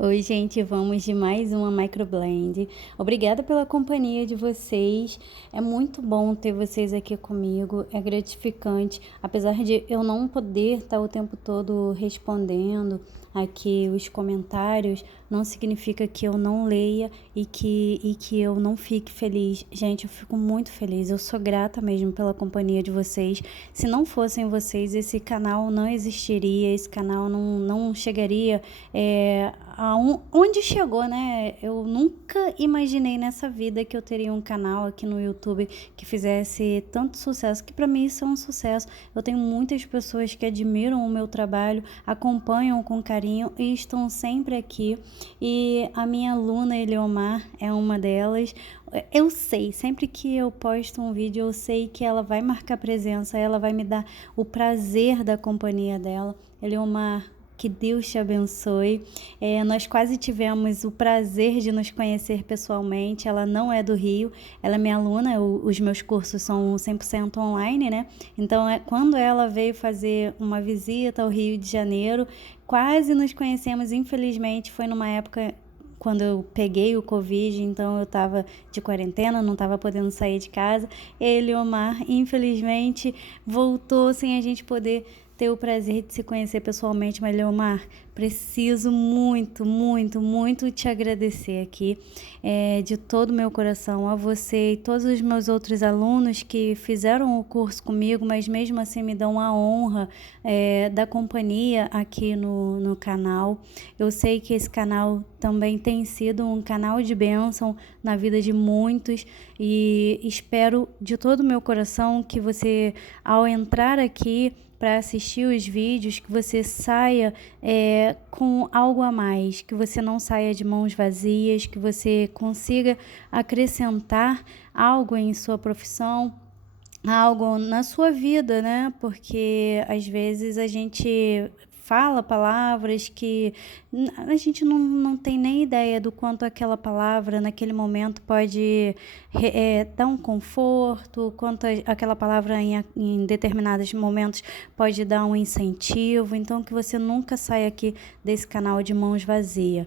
Oi, gente, vamos de mais uma Microblend. Obrigada pela companhia de vocês. É muito bom ter vocês aqui comigo, é gratificante. Apesar de eu não poder estar o tempo todo respondendo aqui os comentários, não significa que eu não leia e que eu não fique feliz. Gente, eu fico muito feliz. Eu sou grata mesmo pela companhia de vocês. Se não fossem vocês, esse canal não existiria, esse canal não chegaria onde chegou, né? Eu nunca imaginei nessa vida que eu teria um canal aqui no YouTube que fizesse tanto sucesso, que para mim isso é um sucesso. Eu tenho muitas pessoas que admiram o meu trabalho, acompanham com carinho e estão sempre aqui. E a minha aluna Eliomar é uma delas. Eu sei, sempre que eu posto um vídeo, eu sei que ela vai marcar presença, ela vai me dar o prazer da companhia dela. Eliomar, que Deus te abençoe. Nós quase tivemos o prazer de nos conhecer pessoalmente. Ela não é do Rio, ela é minha aluna. Os meus cursos são 100% online, né? Então, quando ela veio fazer uma visita ao Rio de Janeiro, quase nos conhecemos. Infelizmente, foi numa época quando eu peguei o Covid, então eu estava de quarentena, não estava podendo sair de casa. Eliomar, infelizmente, voltou sem a gente poder ter o prazer de se conhecer pessoalmente. Mas, Leomar, preciso muito, muito, muito te agradecer aqui, de todo o meu coração, a você e todos os meus outros alunos que fizeram o curso comigo, mas mesmo assim me dão a honra da companhia aqui no canal. Eu sei que esse canal também tem sido um canal de bênção na vida de muitos e espero de todo o meu coração que você, ao entrar aqui para assistir os vídeos, que você saia com algo a mais, que você não saia de mãos vazias, que você consiga acrescentar algo em sua profissão, algo na sua vida, né? Porque às vezes a gente fala palavras que a gente não tem nem ideia do quanto aquela palavra naquele momento pode dar um conforto, quanto aquela palavra em determinados momentos pode dar um incentivo. Então, que você nunca saia aqui desse canal de mãos vazias.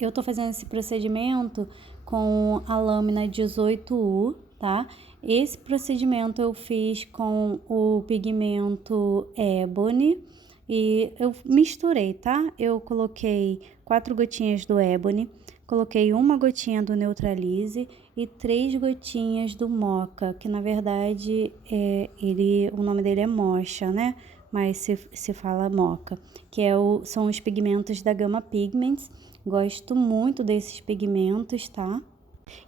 Eu tô fazendo esse procedimento com a lâmina 18U, tá? Esse procedimento eu fiz com o pigmento Ebony e eu misturei, tá? Eu coloquei 4 gotinhas do Ebony, coloquei uma gotinha do Neutralize e 3 gotinhas do Mocha, que na verdade o nome dele é Mocha, né? Mas se fala Mocha, que são os pigmentos da Gama Pigments. Gosto muito desses pigmentos, tá?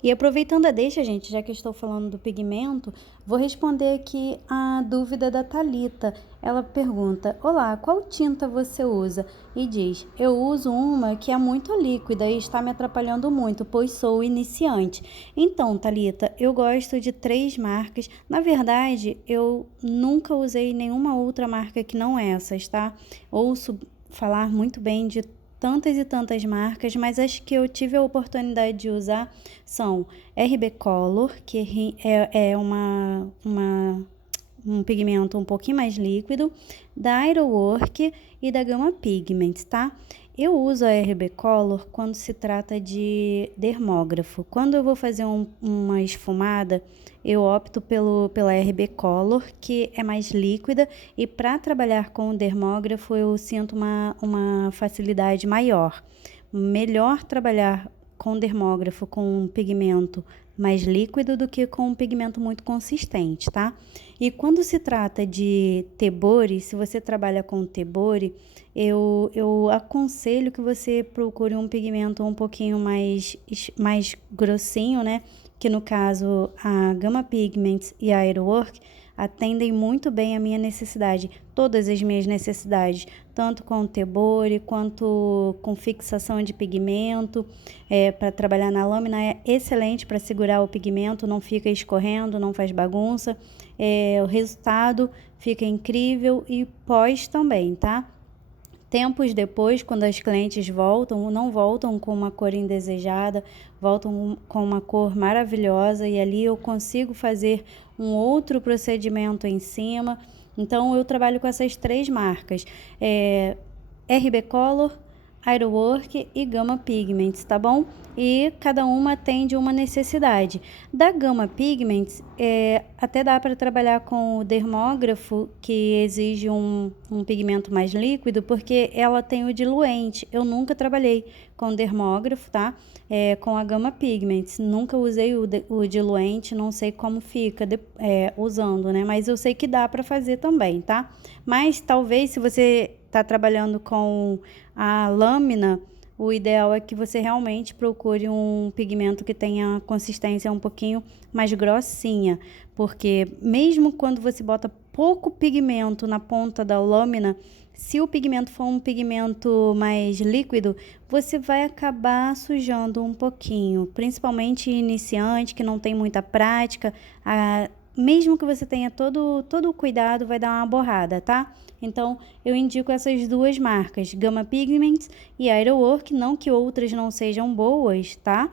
E aproveitando a deixa, gente, já que eu estou falando do pigmento, vou responder aqui a dúvida da Thalita. Ela pergunta: olá, qual tinta você usa? E diz: eu uso uma que é muito líquida e está me atrapalhando muito, pois sou iniciante. Então, Thalita, eu gosto de 3 marcas. Na verdade, eu nunca usei nenhuma outra marca que não essas, tá? Ouço falar muito bem de tantas e tantas marcas, mas as que eu tive a oportunidade de usar são RB Color, que é um pigmento um pouquinho mais líquido, da Aerowork e da Gama Pigments, tá? Eu uso a RB Color quando se trata de dermógrafo. Quando eu vou fazer uma esfumada, eu opto pela RB Color, que é mais líquida, e para trabalhar com o dermógrafo eu sinto uma facilidade maior. Melhor trabalhar com dermógrafo com um pigmento mais líquido do que com um pigmento muito consistente, tá? E quando se trata de tebori, se você trabalha com tebori, eu aconselho que você procure um pigmento um pouquinho mais grossinho, né? Que no caso a Gama Pigments e a Aerowork atendem muito bem a minha necessidade, todas as minhas necessidades, tanto com tebori quanto com fixação de pigmento. Para trabalhar na lâmina é excelente para segurar o pigmento, não fica escorrendo, não faz bagunça. O resultado fica incrível e pós também, tá? Tempos depois, quando as clientes voltam, não voltam com uma cor indesejada, voltam com uma cor maravilhosa e ali eu consigo fazer um outro procedimento em cima. Então, eu trabalho com essas 3 marcas, RB Color, Aerowork e Gama Pigments, tá bom? E cada uma atende uma necessidade. Da Gama Pigments, até dá para trabalhar com o dermógrafo, que exige um pigmento mais líquido, porque ela tem o diluente. Eu nunca trabalhei com dermógrafo, tá? Com a Gama Pigments. Nunca usei o diluente, não sei como fica usando, né? Mas eu sei que dá para fazer também, tá? Mas talvez se você está trabalhando com a lâmina, o ideal é que você realmente procure um pigmento que tenha consistência um pouquinho mais grossinha, porque mesmo quando você bota pouco pigmento na ponta da lâmina, se o pigmento for um pigmento mais líquido, você vai acabar sujando um pouquinho, principalmente iniciante que não tem muita prática. Mesmo que você tenha todo o cuidado, vai dar uma borrada, tá? Então, eu indico essas duas marcas, Gama Pigments e Aerowork, não que outras não sejam boas, tá?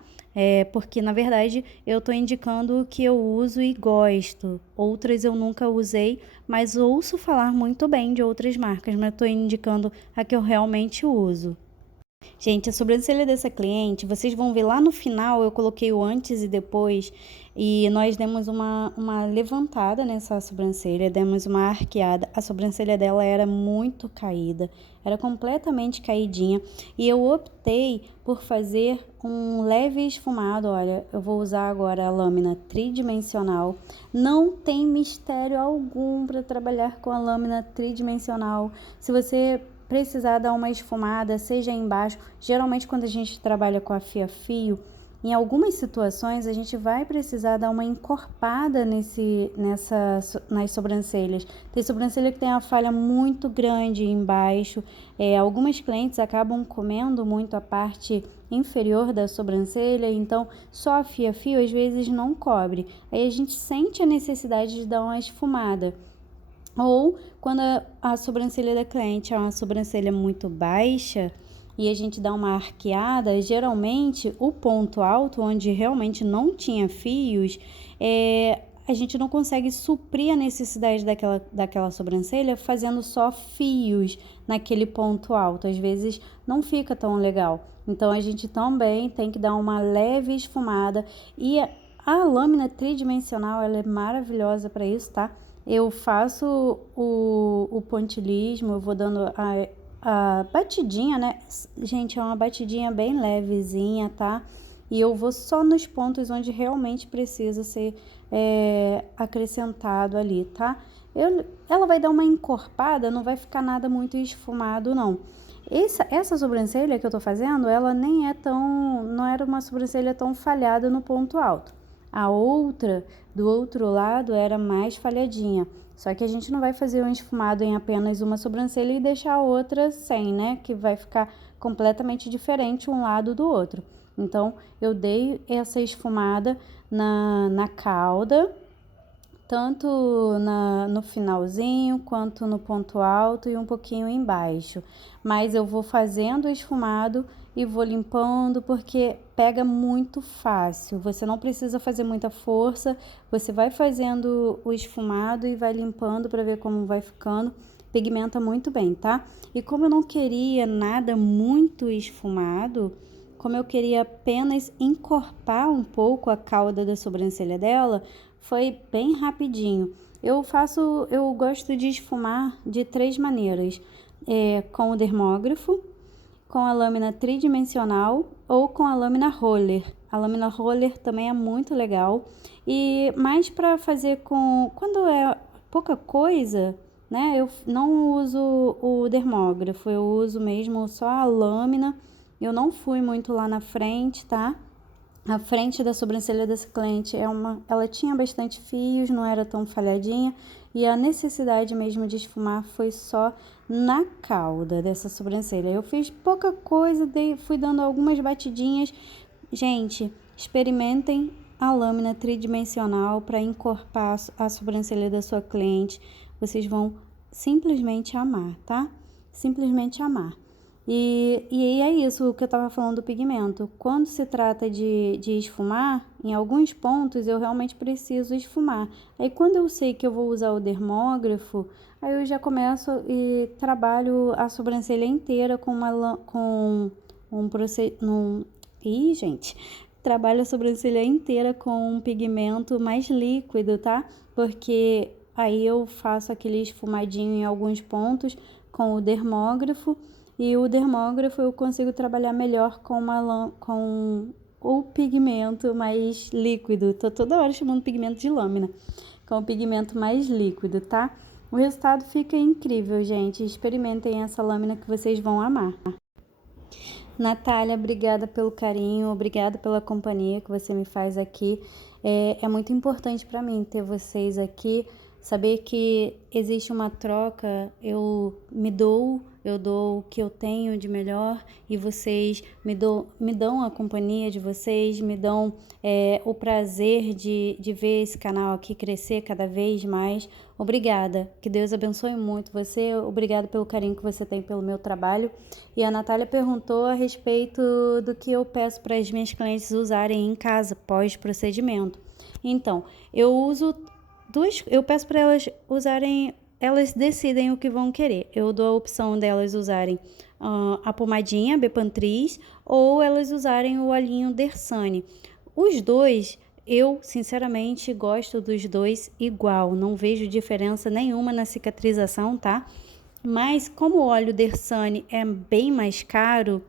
Porque, na verdade, eu tô indicando o que eu uso e gosto. Outras eu nunca usei, mas ouço falar muito bem de outras marcas, mas eu tô indicando a que eu realmente uso. Gente, a sobrancelha dessa cliente, vocês vão ver lá no final, eu coloquei o antes e depois, e nós demos uma levantada nessa sobrancelha, demos uma arqueada. A sobrancelha dela era muito caída, era completamente caidinha, e eu optei por fazer um leve esfumado. Olha, eu vou usar agora a lâmina tridimensional. Não tem mistério algum para trabalhar com a lâmina tridimensional. Se você precisar dar uma esfumada, seja embaixo, geralmente quando a gente trabalha com a fia-fio, em algumas situações a gente vai precisar dar uma encorpada nas sobrancelhas. Tem sobrancelha que tem uma falha muito grande embaixo. Algumas clientes acabam comendo muito a parte inferior da sobrancelha, então só a fia-fio às vezes não cobre. Aí a gente sente a necessidade de dar uma esfumada. Ou quando a sobrancelha da cliente é uma sobrancelha muito baixa e a gente dá uma arqueada, geralmente o ponto alto, onde realmente não tinha fios, a gente não consegue suprir a necessidade daquela sobrancelha fazendo só fios naquele ponto alto. Às vezes não fica tão legal. Então a gente também tem que dar uma leve esfumada. E a lâmina tridimensional, ela é maravilhosa para isso, tá? Eu faço o pontilismo, eu vou dando a batidinha, né? Gente, é uma batidinha bem levezinha, tá? E eu vou só nos pontos onde realmente precisa ser acrescentado ali, tá? Ela vai dar uma encorpada, não vai ficar nada muito esfumado, não. Essa sobrancelha que eu tô fazendo, ela nem não era uma sobrancelha tão falhada no ponto alto. A outra, do outro lado, era mais falhadinha. Só que a gente não vai fazer um esfumado em apenas uma sobrancelha e deixar a outra sem, né? Que vai ficar completamente diferente um lado do outro. Então, eu dei essa esfumada na cauda, tanto no finalzinho, quanto no ponto alto e um pouquinho embaixo. Mas eu vou fazendo o esfumado e vou limpando, porque pega muito fácil. Você não precisa fazer muita força, você vai fazendo o esfumado e vai limpando para ver como vai ficando. Pigmenta muito bem, tá? E como eu não queria nada muito esfumado, como eu queria apenas encorpar um pouco a cauda da sobrancelha dela, foi bem rapidinho. Eu gosto de esfumar de 3 maneiras: com o dermógrafo, com a lâmina tridimensional ou com a lâmina roller. A lâmina roller também é muito legal. E mais para fazer quando é pouca coisa, né? Eu não uso o dermógrafo, eu uso mesmo só a lâmina. Eu não fui muito lá na frente, tá? A frente da sobrancelha dessa cliente ela tinha bastante fios, não era tão falhadinha, e a necessidade mesmo de esfumar foi só na cauda dessa sobrancelha. Eu fiz pouca coisa, fui dando algumas batidinhas. Gente, experimentem a lâmina tridimensional para encorpar a sobrancelha da sua cliente. Vocês vão simplesmente amar, tá? Simplesmente amar. E é isso o que eu estava falando do pigmento. Quando se trata de esfumar, em alguns pontos eu realmente preciso esfumar. Aí quando eu sei que eu vou usar o dermógrafo, Aí eu já começo e trabalho a sobrancelha inteira com com um procedimento. Ih, gente, trabalho a sobrancelha inteira com um pigmento mais líquido, tá? Porque aí eu faço aquele esfumadinho em alguns pontos com o dermógrafo, e o dermógrafo eu consigo trabalhar melhor com com o pigmento mais líquido. Tô toda hora chamando pigmento de lâmina, com o pigmento mais líquido, tá? O resultado fica incrível, gente. Experimentem essa lâmina que vocês vão amar. Natália, obrigada pelo carinho, obrigada pela companhia que você me faz aqui. É muito importante para mim ter vocês aqui, saber que existe uma troca, eu dou o que eu tenho de melhor e vocês me dão a companhia de vocês, me dão o prazer de ver esse canal aqui crescer cada vez mais. Obrigada, que Deus abençoe muito você, obrigada pelo carinho que você tem pelo meu trabalho. E a Natália perguntou a respeito do que eu peço para as minhas clientes usarem em casa, pós-procedimento. Então, eu peço para elas usarem, elas decidem o que vão querer. Eu dou a opção delas usarem a pomadinha Bepantris ou elas usarem o olhinho Dersane. Os dois, eu sinceramente gosto dos dois igual, não vejo diferença nenhuma na cicatrização, tá? Mas como o óleo Dersane é bem mais caro,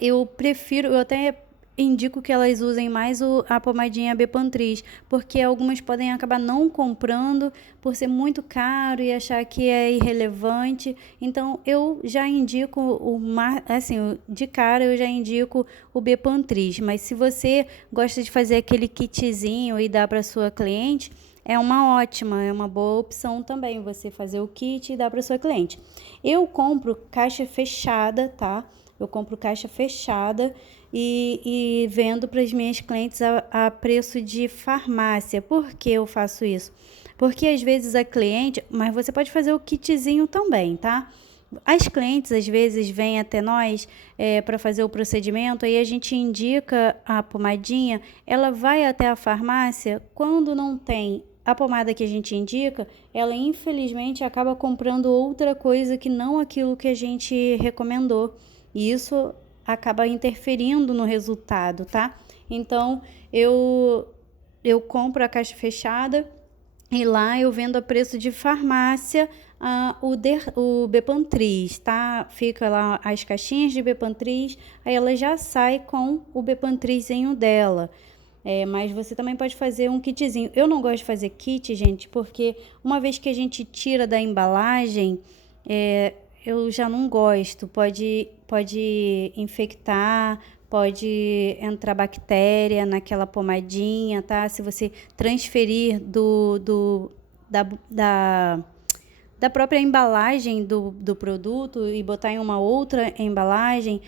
eu prefiro, eu até indico que elas usem mais a pomadinha Bepantris, porque algumas podem acabar não comprando por ser muito caro e achar que é irrelevante. Então eu já indico assim, de cara eu já indico o Bepantris, mas se você gosta de fazer aquele kitzinho e dar para sua cliente, é uma boa opção também você fazer o kit e dar para sua cliente. Eu compro caixa fechada, tá? Eu compro caixa fechada e vendo para as minhas clientes a preço de farmácia. Por que eu faço isso? Porque às vezes a cliente, mas você pode fazer o kitzinho também, tá? As clientes às vezes vêm até nós para fazer o procedimento, aí a gente indica a pomadinha, ela vai até a farmácia, quando não tem a pomada que a gente indica, ela infelizmente acaba comprando outra coisa que não aquilo que a gente recomendou. E isso acaba interferindo no resultado, tá? Então, eu compro a caixa fechada e lá eu vendo a preço de farmácia o Bepantris, tá? Fica lá as caixinhas de Bepantris, aí ela já sai com o Bepantrizinho dela. Mas você também pode fazer um kitzinho. Eu não gosto de fazer kit, gente, porque uma vez que a gente tira da embalagem, eu já não gosto. Pode infectar, pode entrar bactéria naquela pomadinha, tá? Se você transferir da própria embalagem do produto e botar em uma outra embalagem,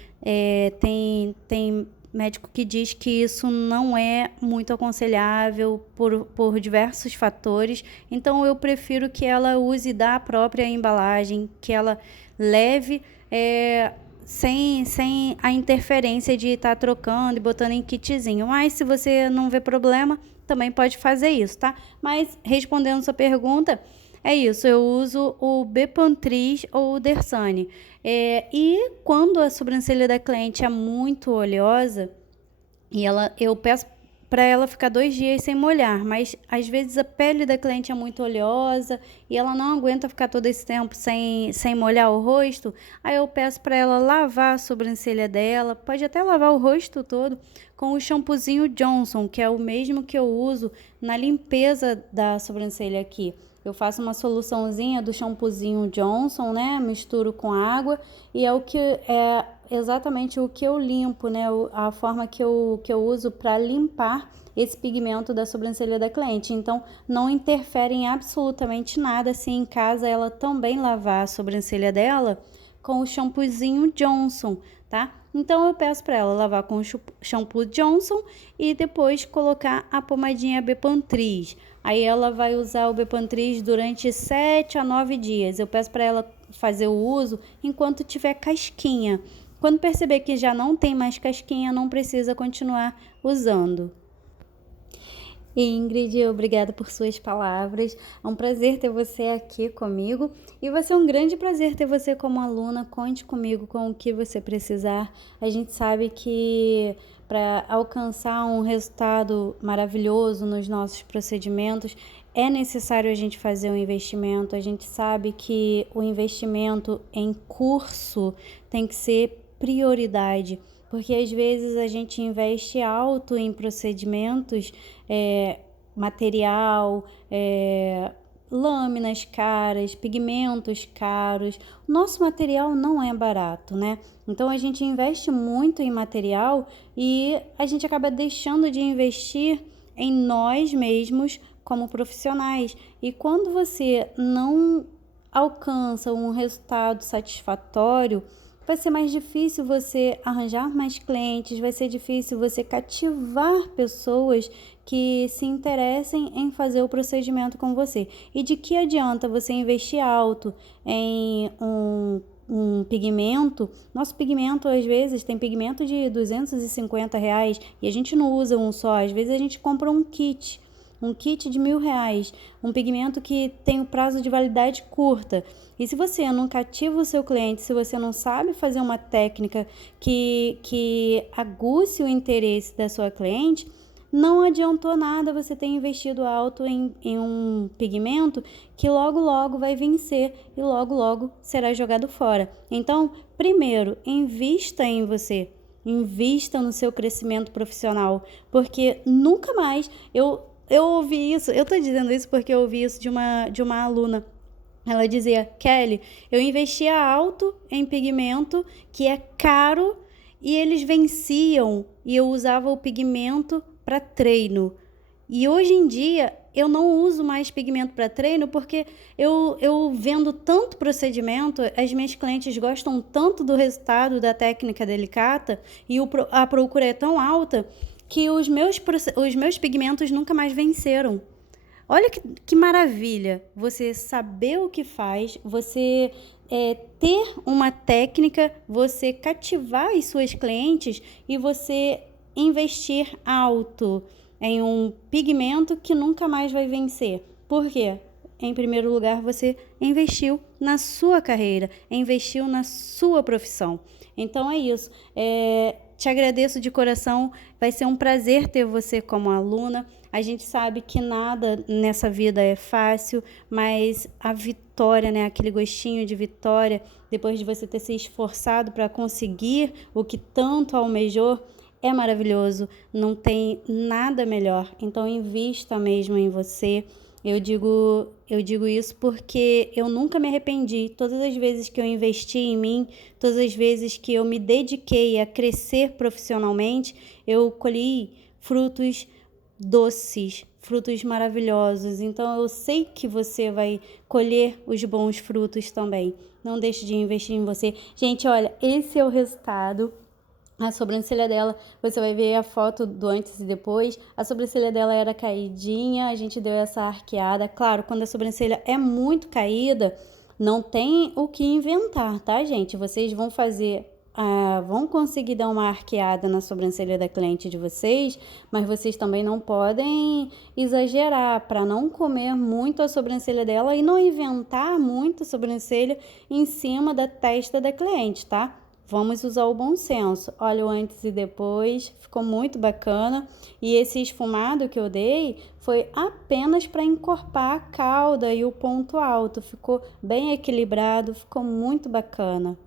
tem médico que diz que isso não é muito aconselhável por diversos fatores. Então eu prefiro que ela use da própria embalagem, que ela leve sem a interferência de estar trocando e botando em kitzinho. Mas se você não vê problema, também pode fazer isso, tá? Mas respondendo sua pergunta, é isso, eu uso o Bepantris ou o Dersane. E quando a sobrancelha da cliente é muito oleosa, eu peço para ela ficar 2 dias sem molhar, mas às vezes a pele da cliente é muito oleosa e ela não aguenta ficar todo esse tempo sem molhar o rosto, aí eu peço para ela lavar a sobrancelha dela, pode até lavar o rosto todo com o shampoozinho Johnson, que é o mesmo que eu uso na limpeza da sobrancelha aqui. Eu faço uma soluçãozinha do shampoozinho Johnson, né? Misturo com água e é exatamente o que eu limpo, né? A forma que eu uso para limpar esse pigmento da sobrancelha da cliente. Então, não interfere em absolutamente nada se em casa ela também lavar a sobrancelha dela com o shampoozinho Johnson, tá? Então, eu peço para ela lavar com o shampoo Johnson e depois colocar a pomadinha Bepantris. Aí ela vai usar o Bepantris durante 7 a 9 dias. Eu peço para ela fazer o uso enquanto tiver casquinha. Quando perceber que já não tem mais casquinha, não precisa continuar usando. Ingrid, obrigada por suas palavras. É um prazer ter você aqui comigo e vai ser um grande prazer ter você como aluna. Conte comigo com o que você precisar. A gente sabe que para alcançar um resultado maravilhoso nos nossos procedimentos, é necessário a gente fazer um investimento. A gente sabe que o investimento em curso tem que ser prioridade, porque às vezes a gente investe alto em procedimentos, material, lâminas caras, pigmentos caros. O nosso material não é barato, né? Então a gente investe muito em material e a gente acaba deixando de investir em nós mesmos como profissionais. E quando você não alcança um resultado satisfatório, vai ser mais difícil você arranjar mais clientes, vai ser difícil você cativar pessoas que se interessem em fazer o procedimento com você. E de que adianta você investir alto em um pigmento? Nosso pigmento, às vezes, tem pigmento de R$ 250 e a gente não usa um só, às vezes a gente compra um kit de R$ 1.000, um pigmento que tem o prazo de validade curta. E se você não cativa o seu cliente, se você não sabe fazer uma técnica que aguce o interesse da sua cliente, não adiantou nada você ter investido alto em um pigmento que logo logo vai vencer e logo logo será jogado fora. Então, primeiro, invista em você. Invista no seu crescimento profissional, porque nunca mais eu ouvi isso, eu tô dizendo isso porque eu ouvi isso de uma aluna. Ela dizia: Kelly, eu investia alto em pigmento, que é caro, e eles venciam, e eu usava o pigmento para treino. E hoje em dia eu não uso mais pigmento para treino porque eu vendo tanto procedimento, as minhas clientes gostam tanto do resultado da técnica delicata e a procura é tão alta que os meus pigmentos nunca mais venceram. Olha que maravilha você saber o que faz, você ter uma técnica, você cativar as suas clientes e você investir alto em um pigmento que nunca mais vai vencer. Por quê? Em primeiro lugar, você investiu na sua carreira, investiu na sua profissão. Então é isso. Te agradeço de coração, vai ser um prazer ter você como aluna. A gente sabe que nada nessa vida é fácil, mas a vitória, né, aquele gostinho de vitória, depois de você ter se esforçado para conseguir o que tanto almejou, é maravilhoso, não tem nada melhor. Então invista mesmo em você. Eu digo isso porque eu nunca me arrependi. Todas as vezes que eu investi em mim, todas as vezes que eu me dediquei a crescer profissionalmente, eu colhi frutos doces, frutos maravilhosos. Então eu sei que você vai colher os bons frutos também. Não deixe de investir em você. Gente, olha, esse é o resultado. A sobrancelha dela, você vai ver a foto do antes e depois. A sobrancelha dela era caidinha, a gente deu essa arqueada. Claro, quando a sobrancelha é muito caída, não tem o que inventar, tá, gente? Vocês vão vão conseguir dar uma arqueada na sobrancelha da cliente de vocês, mas vocês também não podem exagerar para não comer muito a sobrancelha dela e não inventar muito a sobrancelha em cima da testa da cliente, tá? Vamos usar o bom senso. Olha o antes e depois, ficou muito bacana. E esse esfumado que eu dei foi apenas para encorpar a cauda e o ponto alto. Ficou bem equilibrado, ficou muito bacana.